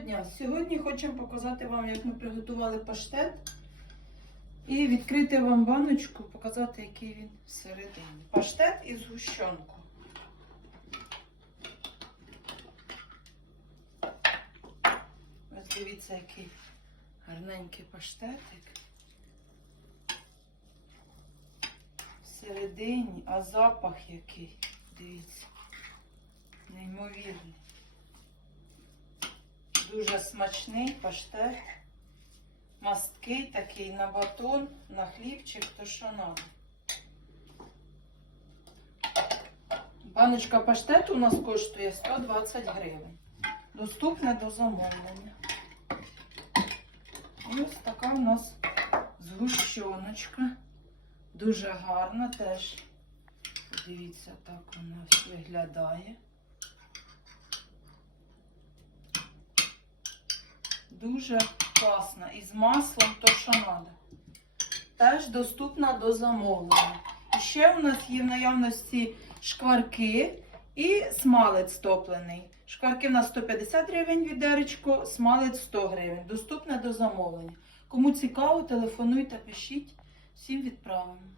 дня! Сьогодні хочемо показати вам, як ми приготували паштет. І відкрити вам баночку, показати, який він всередині. Паштет із гущонку. Ось дивіться, який гарненький паштетик. Всередині, а запах який. Дивіться. Неймовірний. Дуже смачний паштет. Масткий такий на батон, на хлібчик, то що надо. Баночка паштету у нас коштує 120 гривень. Доступне до замовлення. І ось така у нас згущеночка. Дуже гарна теж. Подивіться, так вона виглядає. Дуже класна. І з маслом то, що треба. Теж доступна до замовлення. І ще у нас є в наявності шкварки і смалець топлений. Шкварки у нас 150 гривень відеречко, смалець 100 гривень. Доступне до замовлення. Кому цікаво, телефонуйте, пишіть. Всім відправимо.